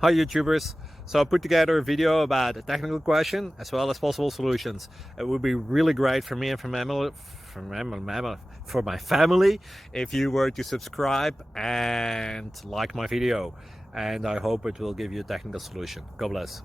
Hi YouTubers! So I put together a video about a technical question as well as possible solutions. It would be really great for me and for my family if you were to subscribe and like my video, and I hope it will give you a technical solution. God bless.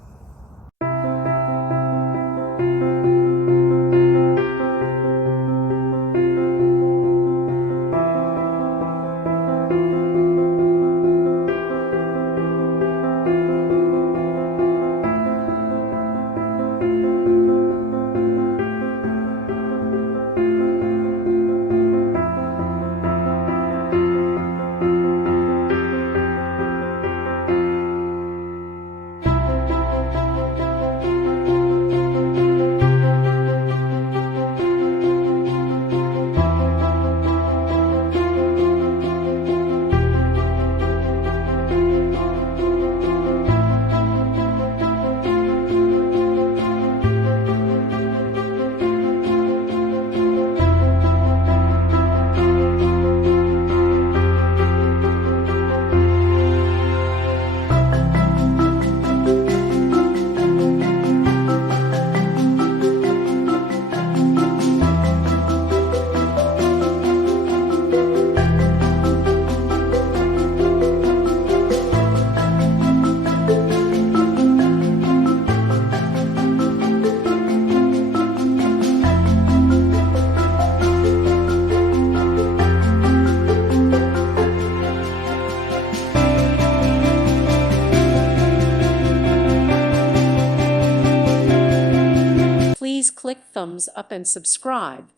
Please click thumbs up and subscribe.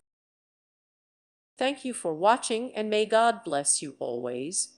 Thank you for watching, and may God bless you always.